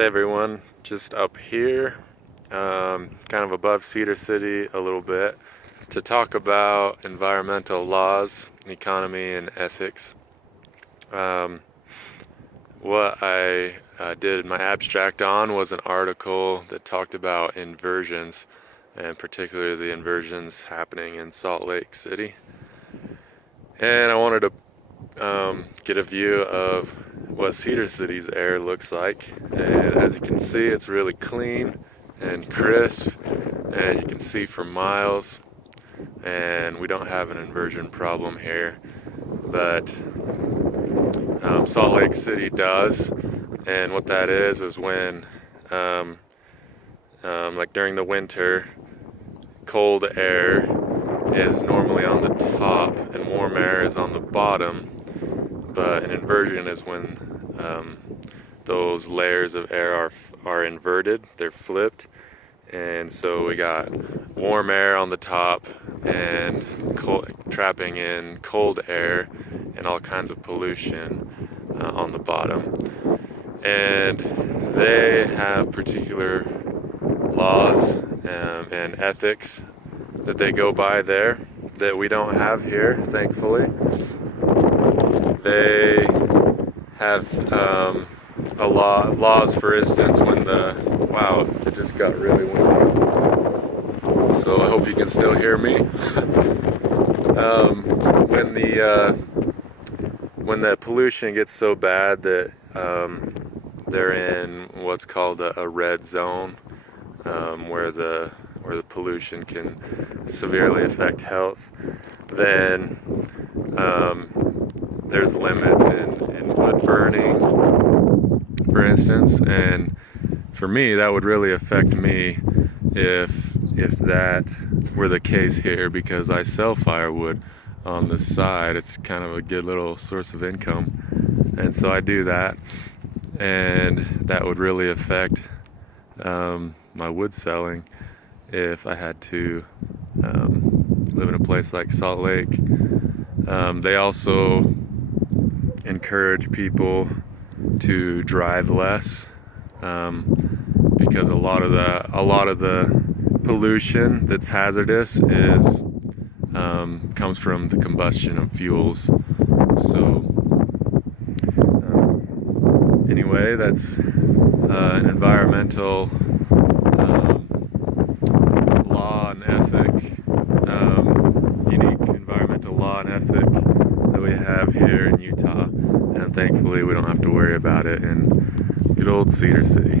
Hey everyone, just up here, kind of above Cedar City a little bit, to talk about environmental laws, economy, and ethics. What I did my abstract on was an article that talked about inversions, and particularly the inversions happening in Salt Lake City. And I wanted to get a view of what Cedar City's air looks like, and as you can see, it's really clean and crisp, and you can see for miles, and we don't have an inversion problem here, but Salt Lake City does. And what that is when like during the winter, cold air is normally on the top and warm air is on the bottom, but an inversion is when those layers of air are inverted, they're flipped, and so we got warm air on the top and trapping in cold air and all kinds of pollution on the bottom. And they have particular laws and ethics that they go by there that we don't have here, thankfully. They have laws, for instance, when wow, it just got really windy. So I hope you can still hear me. When the pollution gets so bad that they're in what's called a red zone, where the pollution can severely affect health, then there's limits in wood burning, for instance. And for me, that would really affect me if that were the case here, because I sell firewood on the side. It's kind of a good little source of income, and so I do that, and that would really affect my wood selling if I had to live in a place like Salt Lake. They also encourage people to drive less, because a lot of the pollution that's hazardous comes from the combustion of fuels. So anyway, that's an environmental law and ethic, unique environmental law and ethic that we have here in Utah, and thankfully we don't have to worry about it in good old Cedar City.